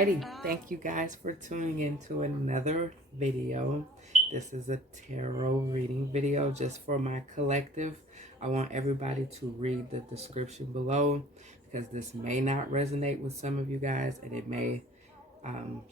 Alrighty, thank you guys for tuning in to another video. This is a tarot reading video just for my collective. I want everybody to read the description below because this may not resonate with some of you guys, and it may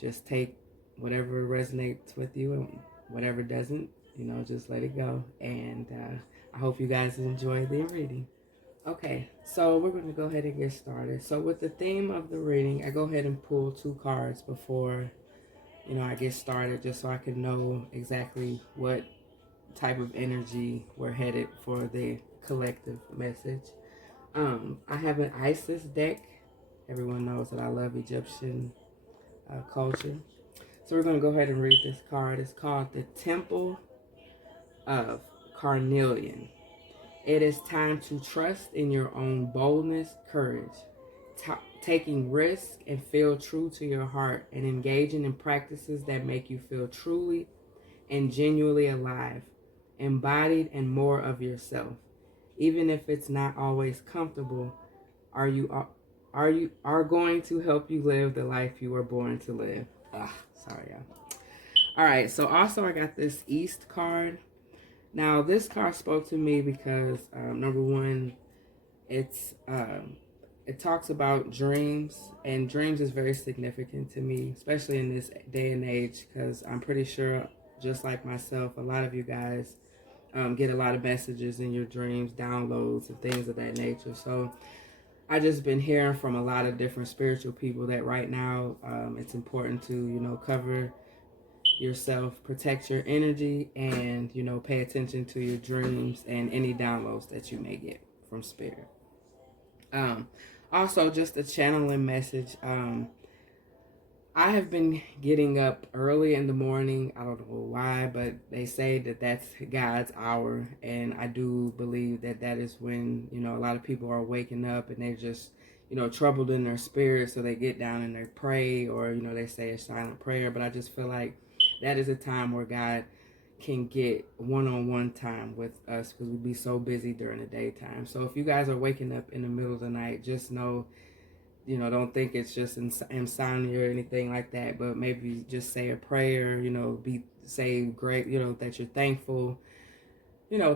just take whatever resonates with you and whatever doesn't, just let it go. And I hope you guys enjoy the reading. Okay, so we're going to go ahead and get started. So with the theme of the reading, I go ahead and pull two cards before, I get started, just so I can know exactly what type of energy we're headed for the collective message. I have an Isis deck. Everyone knows that I love Egyptian culture. So we're going to go ahead and read this card. It's called the Temple of Carnelian. It is time to trust in your own boldness, courage, taking risks and feel true to your heart, and engaging in practices that make you feel truly and genuinely alive, embodied, and more of yourself. Even if it's not always comfortable, are going to help you live the life you were born to live. Sorry, y'all. All right, so also I got this East card. Now, this card spoke to me because, number one, it talks about dreams, and dreams is very significant to me, especially in this day and age, because I'm pretty sure, just like myself, a lot of you guys get a lot of messages in your dreams, downloads, and things of that nature. So I just been hearing from a lot of different spiritual people that right now it's important to, cover yourself, protect your energy, and pay attention to your dreams and any downloads that you may get from spirit. Also, just a channeling message. I have been getting up early in the morning. I don't know why, but they say that that's God's hour, and I do believe that that is when a lot of people are waking up and they're just troubled in their spirit, so they get down and they pray, or they say a silent prayer. But I just feel like that is a time where God can get one-on-one time with us, because we be so busy during the daytime. So if you guys are waking up in the middle of the night, just know, don't think it's just insomnia or anything like that, but maybe just say a prayer, say great, that you're thankful,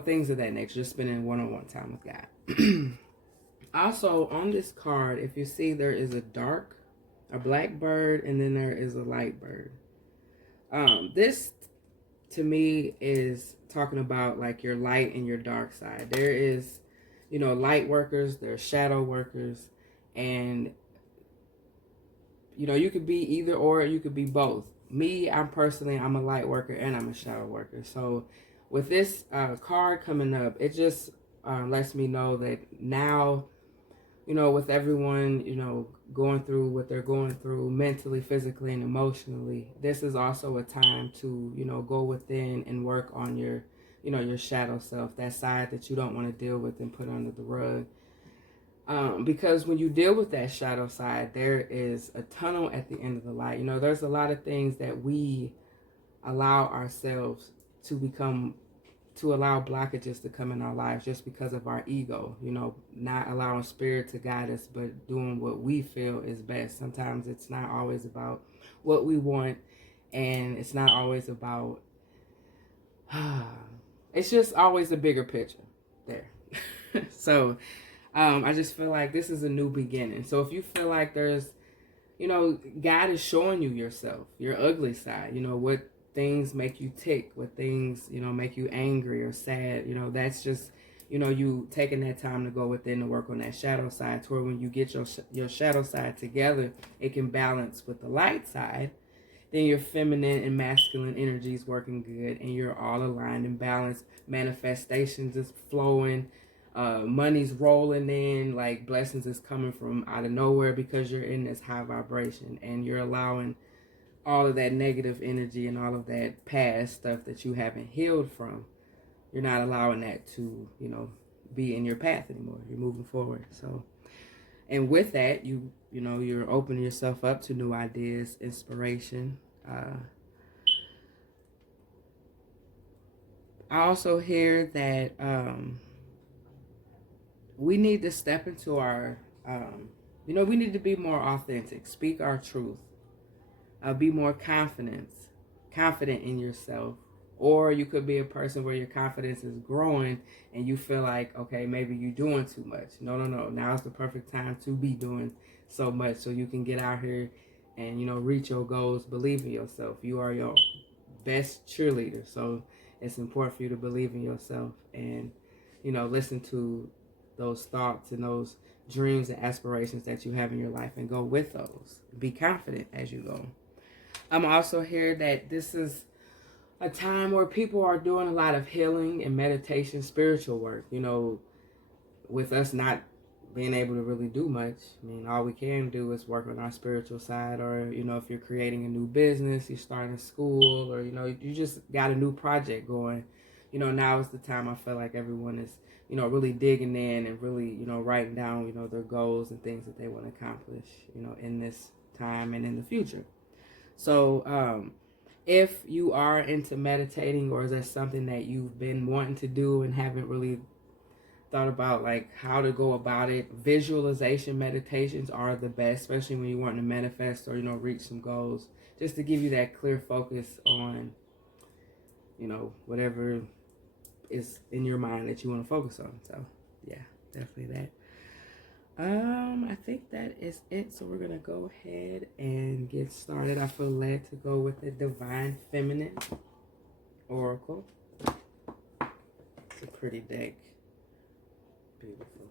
things of that nature, just spending one-on-one time with God. Also, on this card, if you see, there is a black bird, and then there is a light bird. This to me is talking about like your light and your dark side. There is, light workers, there's shadow workers, and you could be either or, you could be both. Me, I'm a light worker and I'm a shadow worker. So with this card coming up, it just lets me know that now, with everyone, going through what they're going through mentally, physically, and emotionally, this is also a time to, go within and work on your, your shadow self, that side that you don't want to deal with and put under the rug. Because when you deal with that shadow side, there is a tunnel at the end of the light. There's a lot of things that we allow ourselves to allow blockages to come in our lives just because of our ego, not allowing spirit to guide us, but doing what we feel is best. Sometimes it's not always about what we want, and it's not always about, it's just always a bigger picture there. So I just feel like this is a new beginning. So if you feel like there's, God is showing you yourself, your ugly side, what things make you tick, what things, make you angry or sad, that's just, you taking that time to go within to work on that shadow side, to where when you get your shadow side together, it can balance with the light side. Then your feminine and masculine energy is working good, and you're all aligned and balanced. Manifestations is flowing. Money's rolling in, like blessings is coming from out of nowhere, because you're in this high vibration, and you're allowing all of that negative energy and all of that past stuff that you haven't healed from. You're not allowing that to, be in your path anymore. You're moving forward. So, and with that, you're opening yourself up to new ideas, inspiration. I also hear that we need to step into our, we need to be more authentic, speak our truth. Be more confident in yourself. Or you could be a person where your confidence is growing and you feel like, okay, maybe you're doing too much. No. Now is the perfect time to be doing so much so you can get out here and, reach your goals. Believe in yourself. You are your best cheerleader. So it's important for you to believe in yourself and, listen to those thoughts and those dreams and aspirations that you have in your life and go with those. Be confident as you go. I'm also here that this is a time where people are doing a lot of healing and meditation, spiritual work. With us not being able to really do much. I mean, all we can do is work on our spiritual side, or, if you're creating a new business, you're starting a school, or, you just got a new project going. Now is the time I feel like everyone is, really digging in and really, writing down, their goals and things that they want to accomplish, in this time and in the future. So, if you are into meditating, or is that something that you've been wanting to do and haven't really thought about like how to go about it, visualization meditations are the best, especially when you want to manifest or reach some goals, just to give you that clear focus on whatever is in your mind that you want to focus on. So yeah, definitely that. I think that is it. So we're gonna go ahead and get started. I feel led to go with the Divine Feminine Oracle. It's a pretty deck. Beautiful.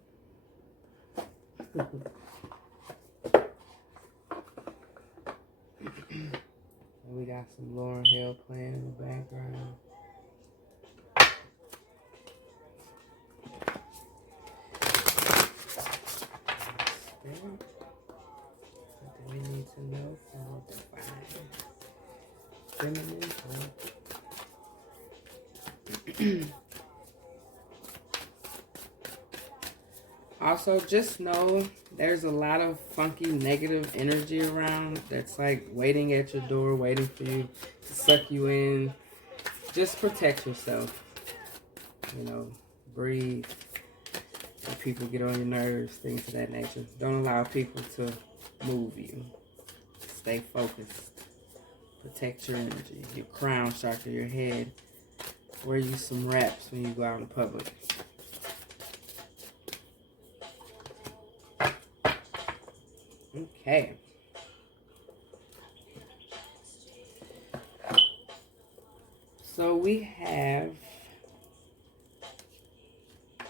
And we got some Lauryn Hill playing in the background. What do we need to know from the Divine Feminine Oracle? Also, just know there's a lot of funky negative energy around that's like waiting at your door, waiting for you to suck you in. Just protect yourself. Breathe. If people get on your nerves, things of that nature. Don't allow people to move you. Stay focused. Protect your energy. Your crown chakra, your head. Wear you some wraps when you go out in public. Okay. So we have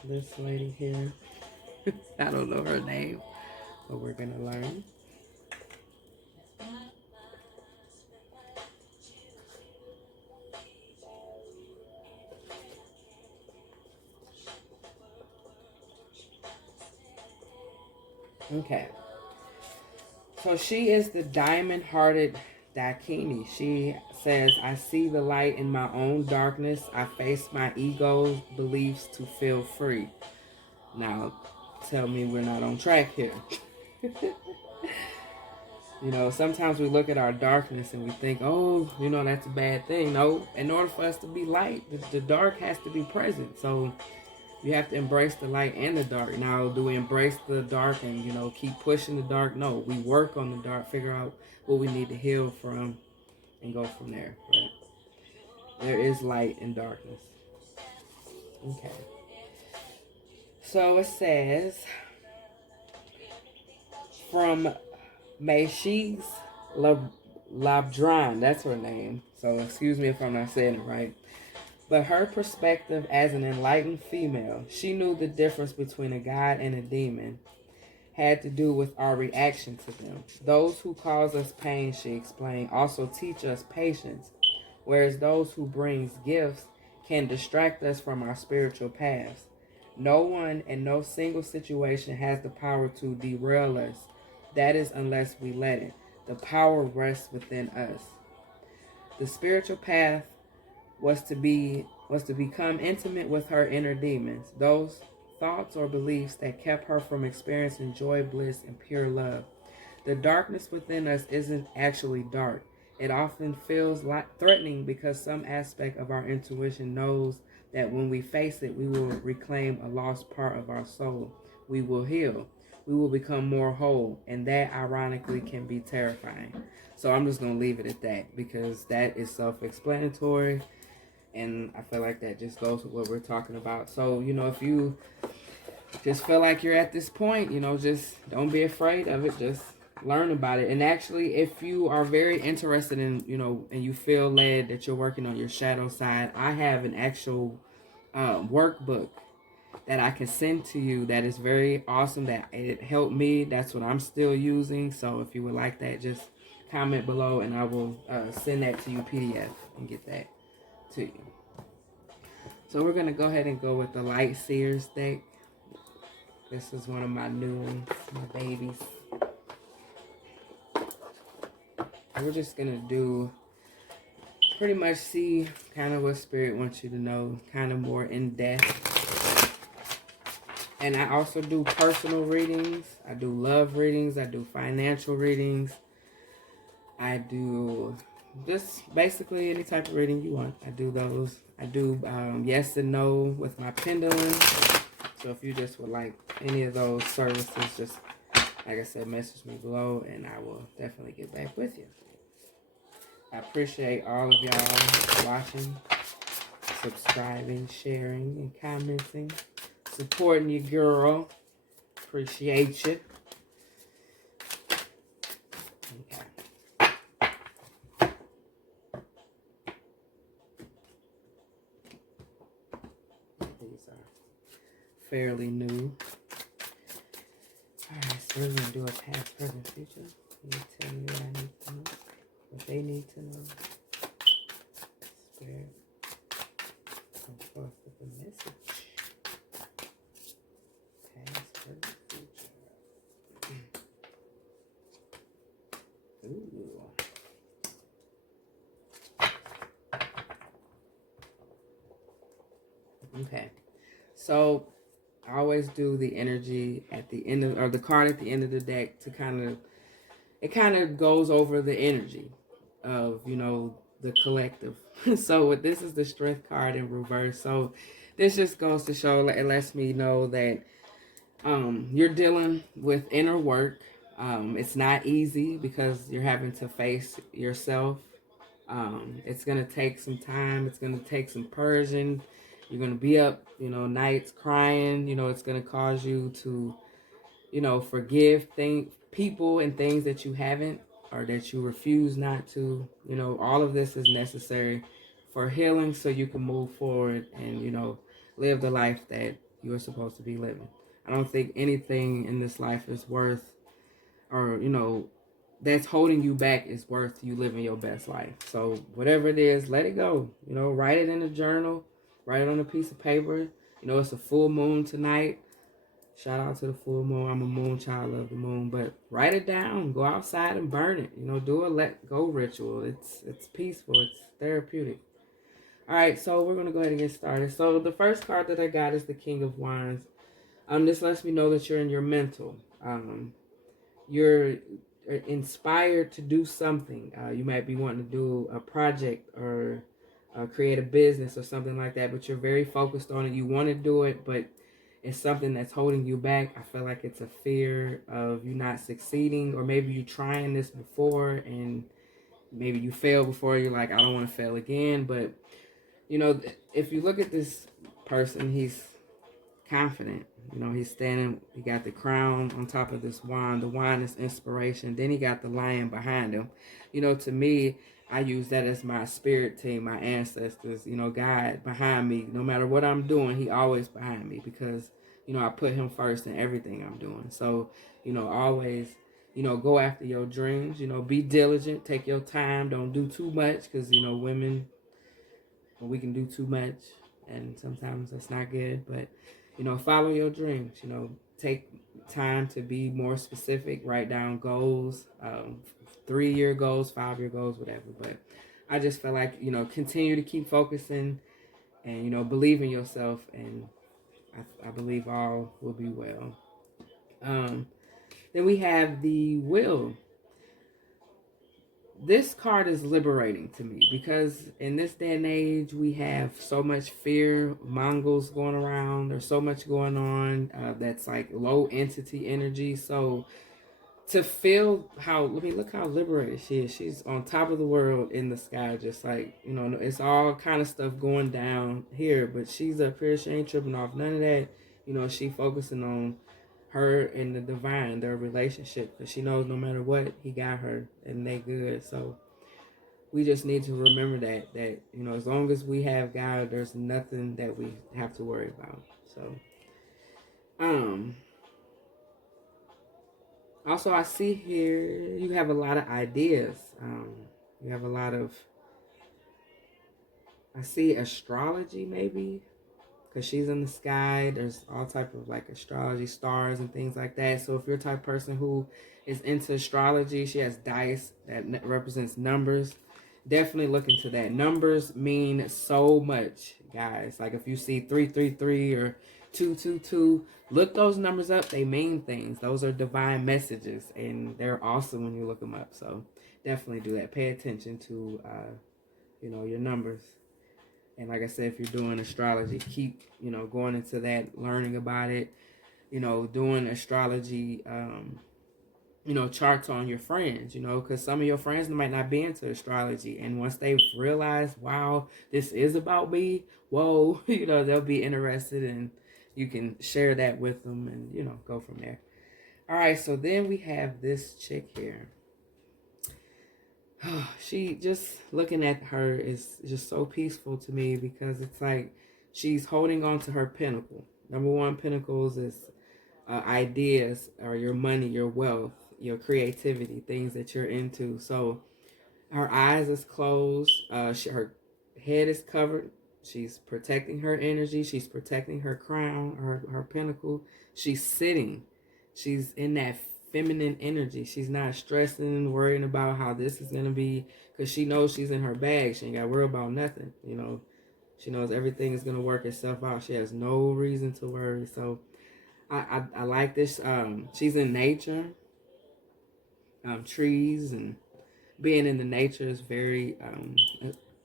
this lady here. I don't know her name, but we're going to learn. Okay. So she is the diamond-hearted Dakini. She says, I see the light in my own darkness. I face my ego's beliefs to feel free. Now, tell me we're not on track here. Sometimes we look at our darkness and we think, oh, that's a bad thing. No, in order for us to be light, the dark has to be present. So you have to embrace the light and the dark. Now, do we embrace the dark and, keep pushing the dark? No, we work on the dark, figure out what we need to heal from, and go from there. But there is light and darkness. Okay. So it says, from Maishis Labdran, that's her name. So excuse me if I'm not saying it right. But her perspective as an enlightened female, she knew the difference between a god and a demon had to do with our reaction to them. Those who cause us pain, she explained, also teach us patience, whereas those who bring gifts can distract us from our spiritual paths. No one and no single situation has the power to derail us. That is, unless we let it. The power rests within us. The spiritual path was to become intimate with her inner demons, those thoughts or beliefs that kept her from experiencing joy, bliss, and pure love. The darkness within us isn't actually dark. It often feels threatening because some aspect of our intuition knows that when we face it, we will reclaim a lost part of our soul. We will heal. we will become more whole. And that ironically can be terrifying. So I'm just going to leave it at that because that is self-explanatory. And I feel like that just goes with what we're talking about. So, if you just feel like you're at this point, just don't be afraid of it. Just learn about it. And actually, if you are very interested in, and you feel led that you're working on your shadow side, I have an actual workbook that I can send to you that is very awesome, that it helped me. That's what I'm still using. So if you would like that, just comment below and I will send that to you PDF and get that to you. So we're going to go ahead and go with the Light Seers deck. This is one of my new ones, my babies. We're just going to do pretty much see kind of what Spirit wants you to know, kind of more in depth. And I also do personal readings. I do love readings. I do financial readings. I do just basically any type of reading you want. I do those. I do yes and no with my pendulum. So if you just would like any of those services, just like I said, message me below and I will definitely get back with you. I appreciate all of y'all watching, subscribing, sharing, and commenting, supporting your girl. Appreciate you. Okay. These are fairly new. Alright, so we're going to do a past, present, future. You tell me what I need to know. What they need to know. Spirit. Come forth with the message. Past, present, future. Ooh. Okay. So I always do the energy at the end of, or the card at the end of the deck to it kind of goes over the energy of, the collective. So this is the Strength card in reverse. So this just goes to show, it lets me know that you're dealing with inner work. It's not easy because you're having to face yourself. It's going to take some time. It's going to take some purging. You're going to be up, nights crying. It's going to cause you to, forgive people and things that you haven't or that you refuse not to. All of this is necessary for healing so you can move forward and, live the life that you're supposed to be living. I don't think anything in this life is worth or, that's holding you back is worth you living your best life. So whatever it is, let it go. Write it in a journal. Write it on a piece of paper. It's a full moon tonight. Shout out to the full moon. I'm a moon child of the moon. But write it down. Go outside and burn it. Do a let go ritual. It's peaceful. It's therapeutic. All right, so we're going to go ahead and get started. So the first card that I got is the King of Wands. This lets me know that you're in your mental. You're inspired to do something. You might be wanting to do a project or create a business or something like that, but you're very focused on it. You want to do it, but it's something that's holding you back. I feel like it's a fear of you not succeeding, or maybe you trying this before and maybe you failed before. You're like, I don't want to fail again. But, if you look at this person, he's confident. He's standing, he got the crown on top of this wand. The wand is inspiration. Then he got the lion behind him. To me, I use that as my spirit team, my ancestors, God behind me. No matter what I'm doing, he always behind me because, I put him first in everything I'm doing. So, always, go after your dreams, be diligent, take your time. Don't do too much because, women, we can do too much and sometimes that's not good. But, follow your dreams, take time to be more specific, write down goals, 3-year goals, 5-year goals, whatever. But I just feel like, continue to keep focusing and, believe in yourself. And I believe all will be well. Then we have the will. this card is liberating to me because in this day and age, we have so much fear, Mongols going around. There's so much going on that's like low entity energy. So to feel how, I mean, look how liberated she is. She's on top of the world in the sky, just like, you know, it's all kind of stuff going down here, but she's up here. She ain't tripping off none of that. You know, she focusing on her and the divine, their relationship, because she knows no matter what, he got her and they good. So we just need to remember that you know, as long as we have God, there's nothing that we have to worry about. So also I see here you have a lot of ideas. You have a lot of, I see astrology maybe, because she's in the sky. There's all type of like astrology, stars and things like that. So if you're the type of person who is into astrology, she has dice that represents numbers. Definitely look into that. Numbers mean so much, guys. Like if you see 333 or 222, look those numbers up. They mean things. Those are divine messages, and they're awesome when you look them up. So definitely do that. Pay attention to, you know, your numbers. And like I said, if you're doing astrology, keep, you know, going into that, learning about it, you know, doing astrology, you know, charts on your friends, you know, because some of your friends might not be into astrology. And once they realize, wow, this is about me, whoa, you know, they'll be interested, and you can share that with them and, you know, go from there. All right, so then we have this chick here. She, just looking at her is just so peaceful to me, because it's like she's holding on to her pinnacle. Number one, pinnacles is ideas, or your money, your wealth, your creativity, things that you're into. So her eyes is closed. Her head is covered. She's protecting her energy. She's protecting her crown, her pinnacle. She's sitting. She's in that feminine energy. She's not stressing and worrying about how this is going to be, because she knows she's in her bag. She ain't got to worry about nothing. You know, she knows everything is going to work itself out. She has no reason to worry. So I like this. She's in nature. Trees and being in the nature is very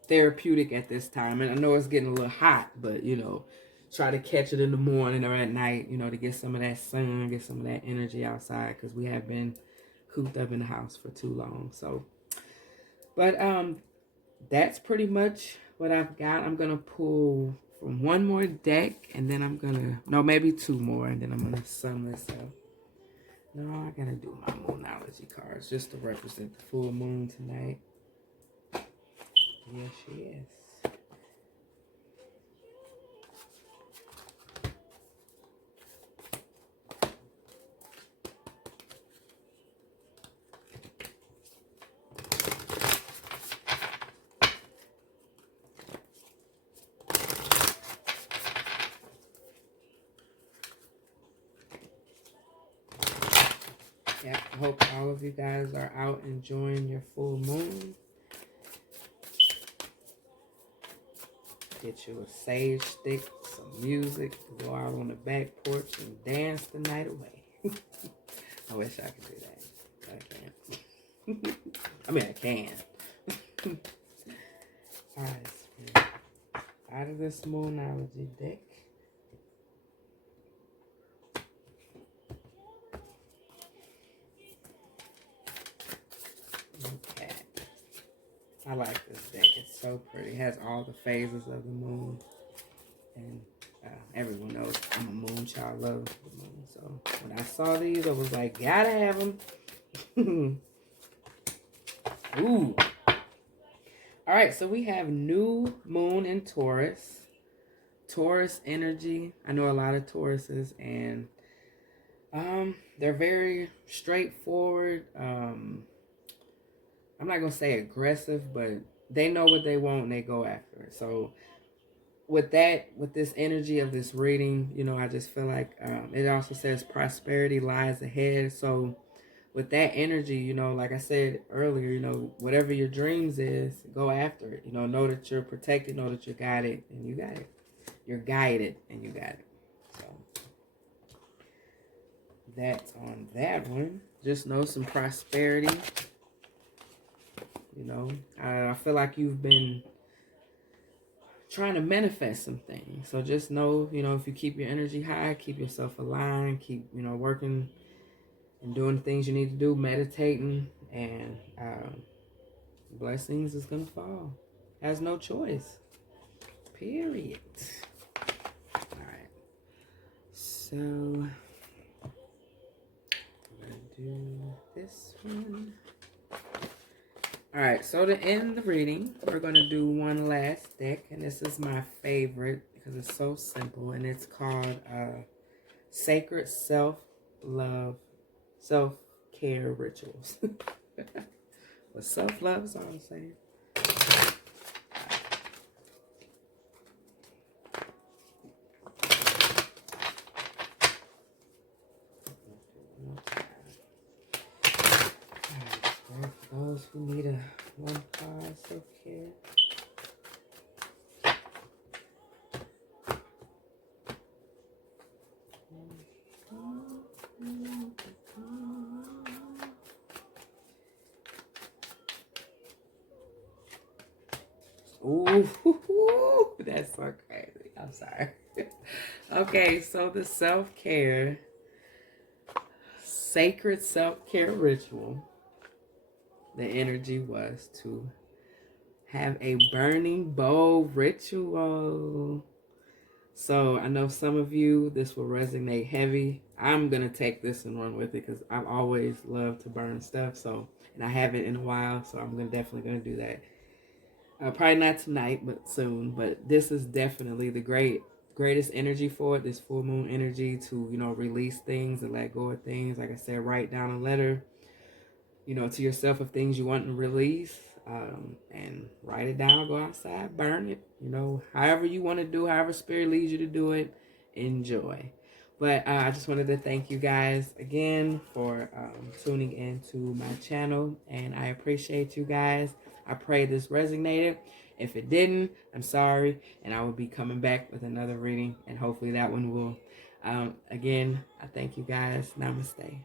therapeutic at this time. And I know it's getting a little hot, but, you know, try to catch it in the morning or at night, you know, to get some of that sun, get some of that energy outside, because we have been cooped up in the house for too long. So, but that's pretty much what I've got. I'm going to pull from one more deck, and then I'm going to, no, maybe two more, and then I'm going to sum this up. No, I gotta do my moonology cards just to represent the full moon tonight. Yes, she is. Yeah, I hope all of you guys are out enjoying your full moon. Get you a sage stick, some music, go out on the back porch and dance the night away. I wish I could do that, but I can't. I mean, I can. All right, out of this moonology deck. Okay. I like this deck. It's so pretty. It has all the phases of the moon. And everyone knows I'm a moon child. Love the moon. So when I saw these, I was like, gotta have them. Ooh. All right, so we have new moon in Taurus. Taurus energy. I know a lot of Tauruses, and they're very straightforward. I'm not going to say aggressive, but they know what they want and they go after it. So with that, with this energy of this reading, you know, I just feel like it also says prosperity lies ahead. So with that energy, you know, like I said earlier, you know, whatever your dreams is, go after it. You know that you're protected, know that you're guided, and you got it. You're guided and you got it. So that's on that one. Just know some prosperity. You know, I feel like you've been trying to manifest some things. So just know, you know, if you keep your energy high, keep yourself aligned, keep, you know, working and doing the things you need to do, meditating, and blessings is gonna fall. Has no choice. Period. All right. So I'm gonna do this one. All right. So to end the reading, we're gonna do one last deck, and this is my favorite because it's so simple, and it's called Sacred Self-Love, Self-Care Rituals. But self-love is all I'm saying. For those who need a one card self-care. Ooh, that's so crazy. I'm sorry. Okay, so the self-care, sacred self-care ritual, the energy was to have a burning bowl ritual. So I know some of you, this will resonate heavy. I'm going to take this and run with it because I've always loved to burn stuff. So, and I haven't in a while, so I'm definitely going to do that. Probably not tonight, but soon. But this is definitely the greatest energy for it. This full moon energy to, you know, release things and let go of things. Like I said, write down a letter, you know, to yourself of things you want to release, and write it down. Go outside, burn it. You know, however you want to do, however spirit leads you to do it, enjoy. But I just wanted to thank you guys again for tuning into my channel, and I appreciate you guys. I pray this resonated. If it didn't, I'm sorry, and I will be coming back with another reading, and hopefully that one will. Again, I thank you guys. Namaste.